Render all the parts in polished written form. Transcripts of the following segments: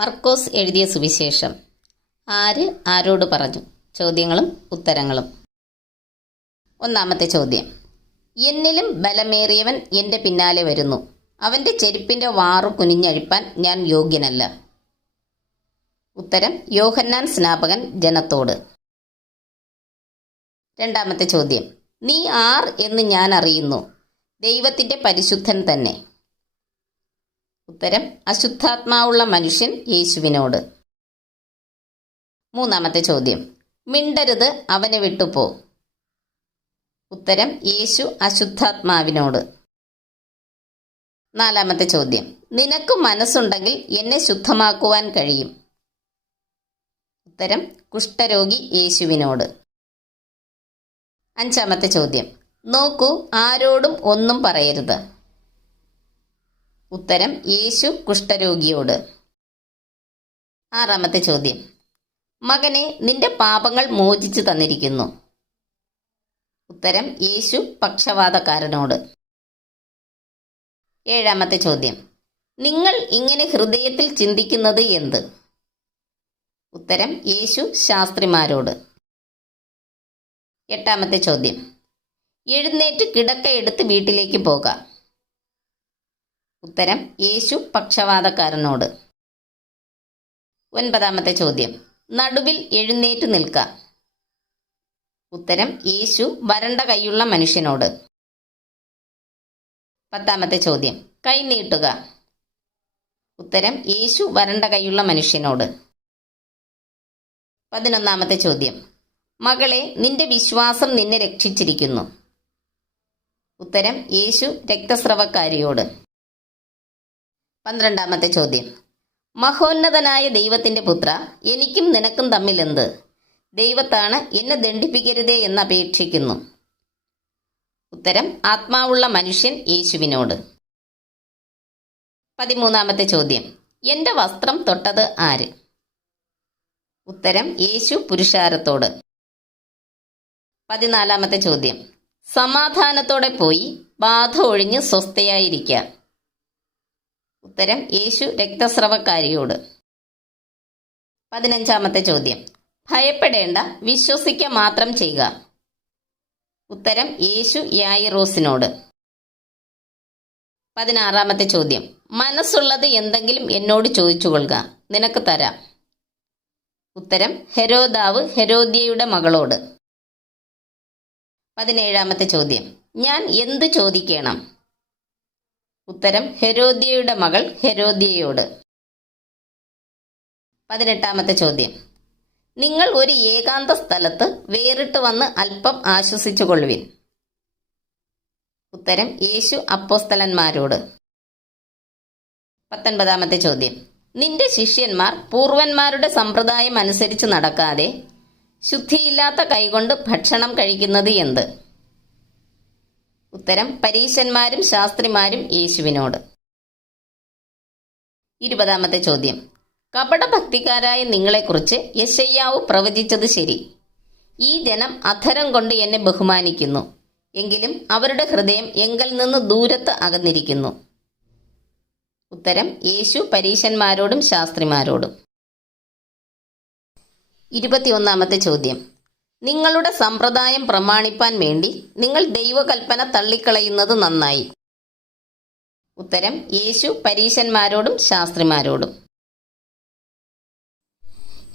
മർക്കോസ് എഴുതിയ സുവിശേഷം. ആര് ആരോട് പറഞ്ഞു? ചോദ്യങ്ങളും ഉത്തരങ്ങളും. ഒന്നാമത്തെ ചോദ്യം. എന്നിലും ബലമേറിയവൻ എൻ്റെ പിന്നാലെ വരുന്നു, അവൻ്റെ ചെരുപ്പിൻ്റെ വാറു കുനിഞ്ഞഴിപ്പാൻ ഞാൻ യോഗ്യനല്ല. ഉത്തരം: യോഹന്നാൻ സ്നാപകൻ ജനത്തോട്. രണ്ടാമത്തെ ചോദ്യം. നീ ആർ എന്ന് ഞാൻ അറിയുന്നു, ദൈവത്തിൻ്റെ പരിശുദ്ധൻ തന്നെ. ഉത്തരം: അശുദ്ധാത്മാവുള്ള മനുഷ്യൻ യേശുവിനോട്. മൂന്നാമത്തെ ചോദ്യം. മിണ്ടരുത്, അവനെ വിട്ടുപോ. ഉത്തരം: യേശു അശുദ്ധാത്മാവിനോട്. നാലാമത്തെ ചോദ്യം. നിനക്ക് മനസ്സുണ്ടെങ്കിൽ എന്നെ ശുദ്ധമാക്കുവാൻ കഴിയും. ഉത്തരം: കുഷ്ഠരോഗി യേശുവിനോട്. അഞ്ചാമത്തെ ചോദ്യം. നോക്കൂ, ആരോടും ഒന്നും പറയരുത്. ഉത്തരം: യേശു കുഷ്ഠരോഗിയോട്. ആറാമത്തെ ചോദ്യം. മകനെ, നിന്റെ പാപങ്ങൾ മോചിച്ചു തന്നിരിക്കുന്നു. ഉത്തരം: യേശു പക്ഷവാതക്കാരനോട്. ഏഴാമത്തെ ചോദ്യം. നിങ്ങൾ ഇങ്ങനെ ഹൃദയത്തിൽ ചിന്തിക്കുന്നത് എന്ത്? ഉത്തരം: യേശു ശാസ്ത്രിമാരോട്. എട്ടാമത്തെ ചോദ്യം. എഴുന്നേറ്റ് കിടക്ക എടുത്ത് വീട്ടിലേക്ക് പോകാം. ഉത്തരം: യേശു പക്ഷവാതക്കാരനോട്. ഒൻപതാമത്തെ ചോദ്യം. നടുവിൽ എഴുന്നേറ്റ് നിൽക്കാം. ഉത്തരം: യേശു വരണ്ട കൈയുള്ള മനുഷ്യനോട്. പത്താമത്തെ ചോദ്യം. കൈ നീട്ടുക. ഉത്തരം: യേശു വരണ്ട കൈയുള്ള മനുഷ്യനോട്. 11ാമത്തെ ചോദ്യം. മകളെ, നിന്റെ വിശ്വാസം നിന്നെ രക്ഷിച്ചിരിക്കുന്നു. ഉത്തരം: യേശു രക്തസ്രവക്കാരിയോട്. 12ാമത്തെ ചോദ്യം. മഹോന്നതനായ ദൈവത്തിൻ്റെ പുത്ര, എനിക്കും നിനക്കും തമ്മിൽ എന്ത്? ദൈവത്താണ്, എന്നെ ദണ്ഡിപ്പിക്കരുതേ എന്ന് അപേക്ഷിക്കുന്നു. ഉത്തരം: ആത്മാവുള്ള മനുഷ്യൻ യേശുവിനോട്. 13ാമത്തെ ചോദ്യം. എൻ്റെ വസ്ത്രം തൊട്ടത് ആര്? ഉത്തരം: യേശു പുരുഷാരത്തോട്. 14ാമത്തെ ചോദ്യം. സമാധാനത്തോടെ പോയി ബാധ ഒഴിഞ്ഞ് സ്വസ്ഥയായിരിക്കുക. ഉത്തരം: യേശു രക്തസ്രവക്കാരിയോട്. 15ാമത്തെ ചോദ്യം. ഭയപ്പെടേണ്ട, വിശ്വസിക്കുക മാത്രം ചെയ്യുക. ഉത്തരം: യേശു യായിറോസിനോട്. 16ാമത്തെ ചോദ്യം. മനസ്സുള്ളത് എന്തെങ്കിലും എന്നോട് ചോദിച്ചുകൊള്ളുക, നിനക്ക് തരാം. ഉത്തരം: ഹെരോദാവ് ഹെരോദ്യയുടെ മകളോട്. 17ാമത്തെ ചോദ്യം. ഞാൻ എന്ത് ചോദിക്കണം? ഉത്തരം: ഹെരോദ്യയുടെ മകൾ ഹെരോദ്യയോട്. 18ാമത്തെ ചോദ്യം. നിങ്ങൾ ഒരു ഏകാന്ത സ്ഥലത്ത് വേറിട്ട് വന്ന് അല്പം ആശ്വസിച്ചുകൊള്ളുവിൻ. ഉത്തരം: യേശു അപ്പോസ്തലന്മാരോട്. 19ാമത്തെ ചോദ്യം. നിന്റെ ശിഷ്യന്മാർ പൂർവന്മാരുടെ സമ്പ്രദായം അനുസരിച്ച് നടക്കാതെ ശുദ്ധിയില്ലാത്ത കൈകൊണ്ട് ഭക്ഷണം കഴിക്കുന്നത് എന്ത്? ഉത്തരം: പരീശന്മാരും ശാസ്ത്രിമാരും യേശുവിനോട്. 20ാമത്തെ ചോദ്യം. കപടഭക്തിക്കാരായ നിങ്ങളെക്കുറിച്ച് യെശയ്യാവ് പ്രവചിച്ചത് ശരി. ഈ ജനം അധരം കൊണ്ട് എന്നെ ബഹുമാനിക്കുന്നു, എങ്കിലും അവരുടെ ഹൃദയം എങ്കിൽ നിന്ന് ദൂരത്ത് അകന്നിരിക്കുന്നു. ഉത്തരം: യേശു പരീശന്മാരോടും ശാസ്ത്രിമാരോടും. 21ാമത്തെ ചോദ്യം. നിങ്ങളുടെ സമ്പ്രദായം പ്രമാണിപ്പാൻ വേണ്ടി നിങ്ങൾ ദൈവകൽപ്പന തള്ളിക്കളയുന്നത് നന്നായി. ഉത്തരം: യേശു പരീശന്മാരോടും ശാസ്ത്രിമാരോടും.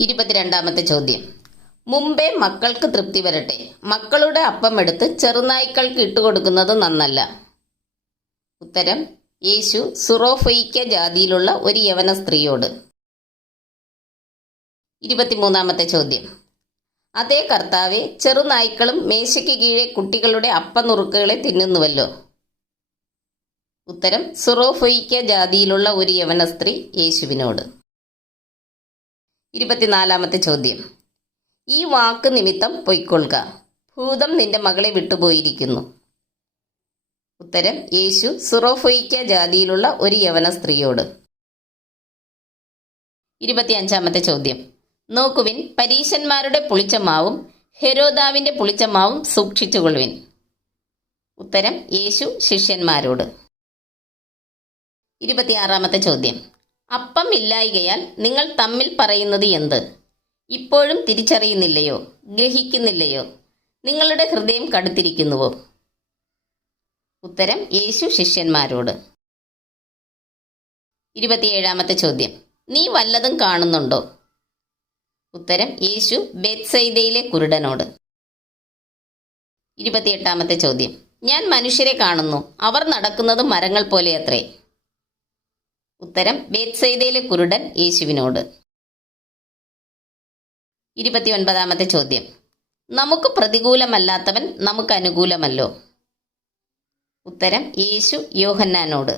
22ാമത്തെ ചോദ്യം. മുമ്പേ മക്കൾക്ക് തൃപ്തി വരട്ടെ, മക്കളുടെ അപ്പം എടുത്ത് ചെറുനായ്ക്കൾക്ക് ഇട്ടുകൊടുക്കുന്നത് നന്നല്ല. ഉത്തരം: യേശു സുറോഫൊയിക്ക ജാതിയിലുള്ള ഒരു യവന സ്ത്രീയോട്. 23ാമത്തെ ചോദ്യം. അതേ കർത്താവെ, ചെറുനായ്ക്കളും മേശയ്ക്ക് കീഴെ കുട്ടികളുടെ അപ്പനുറുക്കുകളെ തിന്നുന്നുവല്ലോ. ഉത്തരം: സുറോഫൊയിക്ക ജാതിയിലുള്ള ഒരു യവന സ്ത്രീ യേശുവിനോട്. 24ാമത്തെ ചോദ്യം. ഈ വാക്ക് നിമിത്തം പൊയ്ക്കൊള്ളുക, ഭൂതം നിന്റെ മകളെ വിട്ടുപോയിരിക്കുന്നു. ഉത്തരം: യേശു സുറോഫൊയിക്ക ജാതിയിലുള്ള ഒരു യവന സ്ത്രീയോട്. 25ാമത്തെ ചോദ്യം. നോക്കുവിൻ, പരീശന്മാരുടെ പുളിച്ചമാവും ഹെരോദാവിൻ്റെ പുളിച്ചമാവും സൂക്ഷിച്ചുകൊള്ളുവിൻ. ഉത്തരം: യേശു ശിഷ്യന്മാരോട്. 26ാമത്തെ ചോദ്യം. അപ്പം ഇല്ലായ്കയാൽ നിങ്ങൾ തമ്മിൽ പറയുന്നത് എന്ത്? ഇപ്പോഴും തിരിച്ചറിയുന്നില്ലയോ? ഗ്രഹിക്കുന്നില്ലയോ? നിങ്ങളുടെ ഹൃദയം കടുത്തിരിക്കുന്നുവോ? ഉത്തരം: യേശു ശിഷ്യന്മാരോട്. 27-ാമത്തെ ചോദ്യം: നീ വല്ലതും കാണുന്നുണ്ടോ? ഉത്തരം: യേശു ബേത്സയിദയിലെ കുരുടനോട്. 28-ാമത്തെ ചോദ്യം: ഞാൻ മനുഷ്യരെ കാണുന്നു, അവർ നടക്കുന്നത് മരങ്ങൾ പോലെയത്രേ. ഉത്തരം: ബേത്സയിദയിലെ കുരുടൻ യേശുവിനോട്. 29-ാമത്തെ ചോദ്യം: നമുക്ക് പ്രതികൂലമല്ലാത്തവൻ നമുക്ക് അനുകൂലമല്ലോ. ഉത്തരം: യേശു യോഹന്നാനോട്.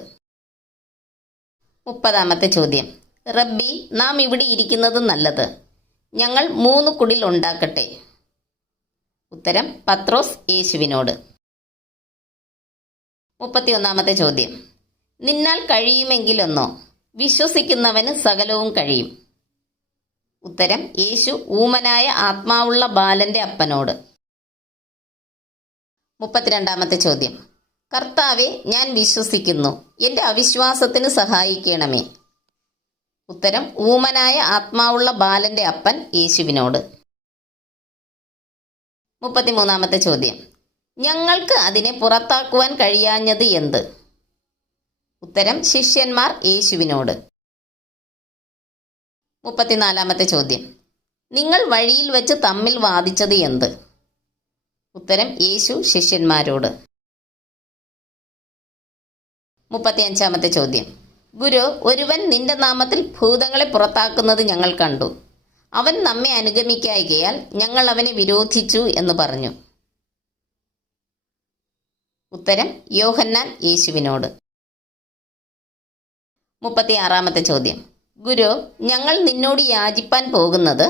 30-ാമത്തെ ചോദ്യം: റബ്ബി, നാം ഇവിടെ ഇരിക്കുന്നത് നല്ലത്, ഞങ്ങൾ 3 കുടിൽ ഉണ്ടാക്കട്ടെ. ഉത്തരം: പത്രോസ് യേശുവിനോട്. 31-ാമത്തെ ചോദ്യം: നിന്നാൽ കഴിയുമെങ്കിലൊന്നോ? വിശ്വസിക്കുന്നവന് സകലവും കഴിയും. ഉത്തരം: യേശു ഊമനായ ആത്മാവുള്ള ബാലന്റെ അപ്പനോട്. 32-ാമത്തെ ചോദ്യം: കർത്താവെ, ഞാൻ വിശ്വസിക്കുന്നു, എൻ്റെ അവിശ്വാസത്തിന് സഹായിക്കണമേ. ഉത്തരം: ഊമനായ ആത്മാവുള്ള ബാലന്റെ അപ്പൻ യേശുവിനോട്. 33-ാമത്തെ ചോദ്യം: ഞങ്ങൾക്ക് അതിനെ പുറത്താക്കുവാൻ കഴിയാഞ്ഞത് എന്ത്? ഉത്തരം: ശിഷ്യന്മാർ യേശുവിനോട്. 34-ാമത്തെ ചോദ്യം: നിങ്ങൾ വഴിയിൽ വെച്ച് തമ്മിൽ വാദിച്ചത് എന്ത്? ഉത്തരം: യേശു ശിഷ്യന്മാരോട്. 35-ാമത്തെ ചോദ്യം: ഗുരു, ഒരുവൻ നിന്റെ നാമത്തിൽ ഭൂതങ്ങളെ പുറത്താക്കുന്നത് ഞങ്ങൾ കണ്ടു. അവൻ നമ്മെ അനുഗമിക്കായ്കയാൽ ഞങ്ങൾ അവനെ വിരോധിച്ചു എന്ന് പറഞ്ഞു. ഉത്തരം: യോഹന്നാൻ യേശുവിനോട്. 36-ാമത്തെ ചോദ്യം: ഗുരു, ഞങ്ങൾ നിന്നോട് യാചിപ്പാൻ പോകുന്നത്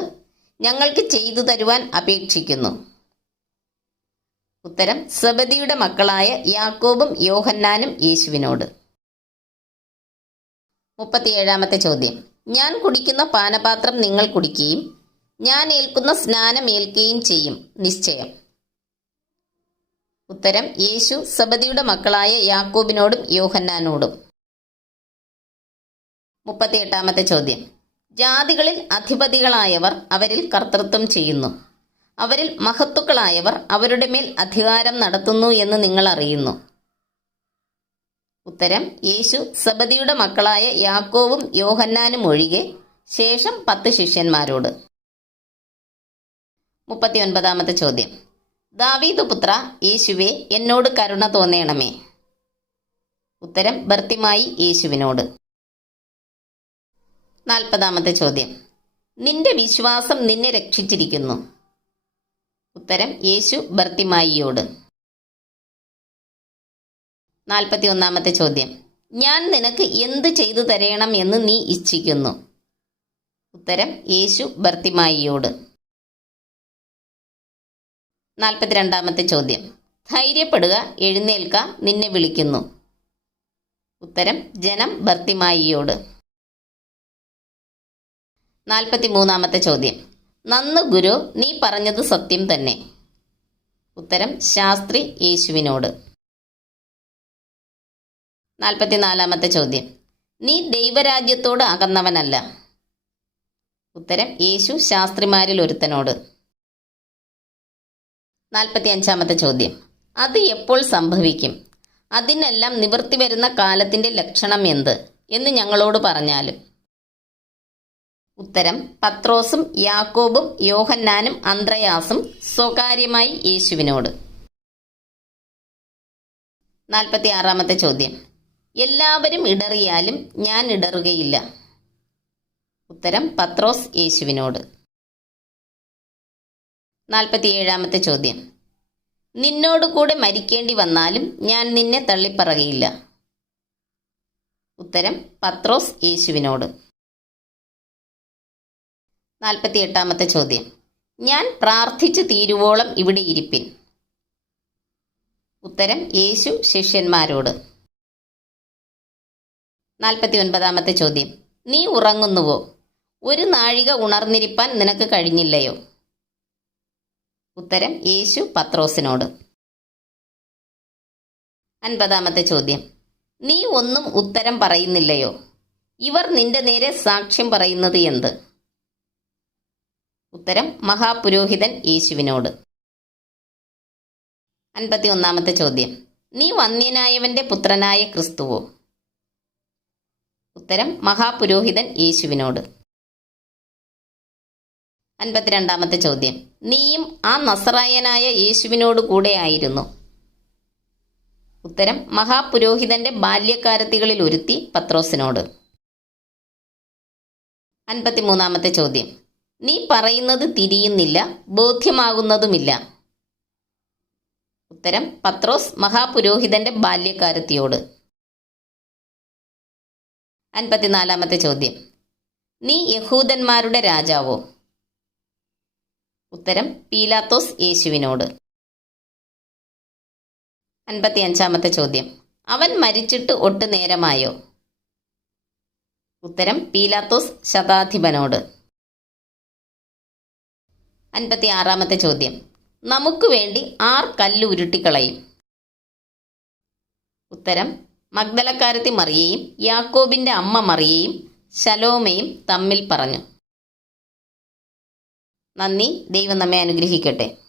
ഞങ്ങൾക്ക് ചെയ്തു തരുവാൻ അപേക്ഷിക്കുന്നു. ഉത്തരം: സെബദിയുടെ മക്കളായ യാക്കോബും യോഹന്നാനും യേശുവിനോട്. 37-ാമത്തെ ചോദ്യം: ഞാൻ കുടിക്കുന്ന പാനപാത്രം നിങ്ങൾ കുടിക്കുകയും ഞാൻ ഏൽക്കുന്ന സ്നാനം ഏൽക്കുകയും ചെയ്യും നിശ്ചയം. ഉത്തരം: യേശു സെബദിയുടെ മക്കളായ യാക്കോബിനോടും യോഹന്നാനോടും. 38-ാമത്തെ ചോദ്യം: ജാതികളിൽ അധിപതികളായവർ അവരിൽ കർത്തൃത്വം ചെയ്യുന്നു, അവരിൽ മഹത്തുക്കളായവർ അവരുടെ മേൽ അധികാരം നടത്തുന്നു എന്ന് നിങ്ങൾ അറിയുന്നു. ഉത്തരം: യേശു സെബദിയുടെ മക്കളായ യാക്കോബും യോഹന്നാനും ഒഴികെ ശേഷം 10 ശിഷ്യന്മാരോട്. 39-ാമത്തെ ചോദ്യം: ദാവീദ് പുത്ര യേശുവേ, എന്നോട് കരുണ തോന്നേണമേ. ഉത്തരം: ബർത്തിമായി യേശുവിനോട്. 40-ാമത്തെ ചോദ്യം: നിന്റെ വിശ്വാസം നിന്നെ രക്ഷിച്ചിരിക്കുന്നു. ഉത്തരം: യേശു ബർത്തിമായിയോട്. 41-ാമത്തെ ചോദ്യം: ഞാൻ നിനക്ക് എന്ത് ചെയ്തു തരേണം എന്ന് നീ ഇച്ഛിക്കുന്നു. ഉത്തരം: യേശു ബർത്തിമായിയോട്. 42-ാമത്തെ ചോദ്യം: ധൈര്യപ്പെടുക, എഴുന്നേൽക്ക, നിന്നെ വിളിക്കുന്നു. ഉത്തരം: ജനം ബർത്തിമായിയോട്. 43-ാമത്തെ ചോദ്യം: നന്ന് ഗുരു, നീ പറഞ്ഞത് സത്യം തന്നെ. ഉത്തരം: ശാസ്ത്രി യേശുവിനോട്. 44-ാമത്തെ ചോദ്യം: നീ ദൈവരാജ്യത്തോട് അകന്നവനല്ല. ഉത്തരം: യേശു ശാസ്ത്രിമാരിൽ ഒരുത്തനോട്. 45-ാമത്തെ ചോദ്യം: അത് എപ്പോൾ സംഭവിക്കും? അതിനെല്ലാം നിവൃത്തി വരുന്ന കാലത്തിൻ്റെ ലക്ഷണം എന്ത് എന്ന് ഞങ്ങളോട് പറഞ്ഞാലും. ഉത്തരം: പത്രോസും യാക്കോബും യോഹന്നാനും അന്ത്രയാസും സ്വകാര്യമായി യേശുവിനോട്. 46-ാമത്തെ ചോദ്യം: എല്ലാവരും ഇടറിയാലും ഞാൻ ഇടറുകയില്ല. ഉത്തരം: പത്രോസ് യേശുവിനോട്. 47-ാമത്തെ ചോദ്യം: നിന്നോടുകൂടെ മരിക്കേണ്ടി വന്നാലും ഞാൻ നിന്നെ തള്ളിപ്പറകയില്ല. ഉത്തരം: പത്രോസ് യേശുവിനോട്. 48-ാമത്തെ ചോദ്യം: ഞാൻ പ്രാർത്ഥിച്ചു തീരുവോളം ഇവിടെ ഇരിപ്പിൻ. ഉത്തരം: യേശു ശിഷ്യന്മാരോട്. 49-ാമത്തെ ചോദ്യം: നീ ഉറങ്ങുന്നുവോ? ഒരു നാഴിക ഉണർന്നിരിപ്പാൻ നിനക്ക് കഴിഞ്ഞില്ലയോ? ഉത്തരം: യേശു പത്രോസിനോട്. 50-ാമത്തെ ചോദ്യം: നീ ഒന്നും ഉത്തരം പറയുന്നില്ലയോ? ഇവർ നിന്റെ നേരെ സാക്ഷ്യം പറയുന്നത് എന്ത്? ഉത്തരം മഹാപുരോഹിതൻ യേശുവിനോട്. 51 ചോദ്യം. നീ വന്ധ്യനായവന്റെ പുത്രനായ ക്രിസ്തുവോ? ഉത്തരം മഹാപുരോഹിതൻ യേശുവിനോട്. 52 ചോദ്യം. നീയും ആ നസറായനായ യേശുവിനോട് കൂടെ ആയിരുന്നു? ഉത്തരം മഹാപുരോഹിതന്റെ ബാല്യക്കാരത്തികളിൽ ഒരുത്തി പത്രോസിനോട്. 53 ചോദ്യം. നീ പറയുന്നത് തിരിയുന്നില്ല, ബോധ്യമാകുന്നതുമില്ല. ഉത്തരം പത്രോസ് മഹാപുരോഹിതന്റെ ബാല്യക്കാരത്തിയോട്. 54 ചോദ്യം. നീ യഹൂദന്മാരുടെ രാജാവോ? ഉത്തരം പീലാത്തോസ് യേശുവിനോട്. 55 ചോദ്യം. അവൻ മരിച്ചിട്ട് ഒട്ടു നേരമായോ? ഉത്തരം പീലാത്തോസ് ശതാധിപനോട്. 56 ചോദ്യം. നമുക്ക് വേണ്ടി ആർ കല്ല് ഉരുട്ടിക്കളയും? ഉത്തരം മഗ്ദലക്കാരത്തി മറിയയും യാക്കോബിന്റെ അമ്മ മറിയയും ശലോമയും തമ്മിൽ പറഞ്ഞു. നന്ദി. ദൈവം നമ്മെ അനുഗ്രഹിക്കട്ടെ.